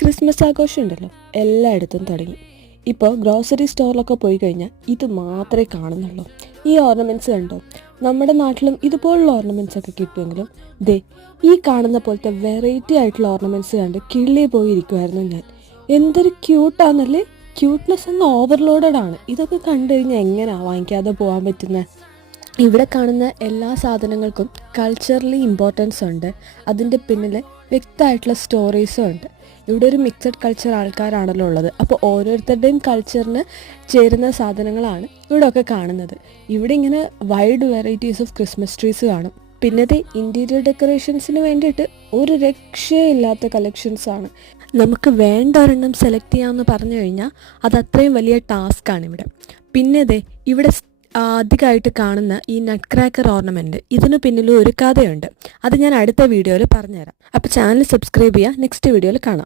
Christmas ആഘോഷം ഉണ്ടല്ലോ, എല്ലായിടത്തും തുടങ്ങി. ഇപ്പോൾ ഗ്രോസറി സ്റ്റോറിലൊക്കെ പോയി കഴിഞ്ഞാൽ ഇത് മാത്രമേ കാണുന്നുള്ളൂ. ഈ ഓർണമെൻറ്റ്സ് കണ്ടോ? നമ്മുടെ നാട്ടിലും ഇതുപോലുള്ള ഓർണമെൻറ്റ്സ് ഒക്കെ കിട്ടുമെങ്കിലും ദേ ഈ കാണുന്ന പോലത്തെ വെറൈറ്റി ആയിട്ടുള്ള ഓർണമെൻറ്റ്സ് കണ്ട് കിള്ളി പോയിരിക്കുമായിരുന്നു ഞാൻ. എന്തൊരു ക്യൂട്ടാന്നല്ലേ! ക്യൂട്ട്നെസ് ഒന്ന് ഓവർലോഡഡ് ആണ്. ഇതൊക്കെ കണ്ടു കഴിഞ്ഞാൽ എങ്ങനെയാണ് വാങ്ങിക്കാതെ പോകാൻ പറ്റുന്നത്? ഇവിടെ കാണുന്ന എല്ലാ സാധനങ്ങൾക്കും കൾച്ചറലി ഇമ്പോർട്ടൻസ് ഉണ്ട്. അതിൻ്റെ പിന്നിൽ വ്യക്തമായിട്ടുള്ള സ്റ്റോറീസും ഉണ്ട്. ഇവിടെ ഒരു മിക്സഡ് കൾച്ചർ ആൾക്കാരാണല്ലോ ഉള്ളത്. അപ്പോൾ ഓരോരുത്തരുടെയും കൾച്ചറിന് ചേരുന്ന സാധനങ്ങളാണ് ഇവിടെ ഒക്കെ കാണുന്നത്. ഇവിടെ ഇങ്ങനെ wide varieties of Christmas trees കാണും. പിന്നത്തെ ഇൻറ്റീരിയർ ഡെക്കറേഷൻസിന് വേണ്ടിയിട്ട് ഒരു രക്ഷയില്ലാത്ത കളക്ഷൻസാണ്. നമുക്ക് വേണ്ട ഒരെണ്ണം സെലക്ട് ചെയ്യാമെന്ന് പറഞ്ഞു കഴിഞ്ഞാൽ അത് അത്രയും വലിയ ടാസ്ക്കാണ് ഇവിടെ. പിന്നെ ഇവിടെ അധികമായിട്ട് കാണുന്ന ഈ നട്ട് ക്രാക്കർ ഓർണമെൻറ്റ്, ഇതിന് പിന്നിലും ഒരു കഥയുണ്ട്. അത് ഞാൻ അടുത്ത വീഡിയോയിൽ പറഞ്ഞുതരാം. അപ്പോൾ ചാനൽ സബ്സ്ക്രൈബ് ചെയ്യുക. നെക്സ്റ്റ് വീഡിയോയിൽ കാണാം.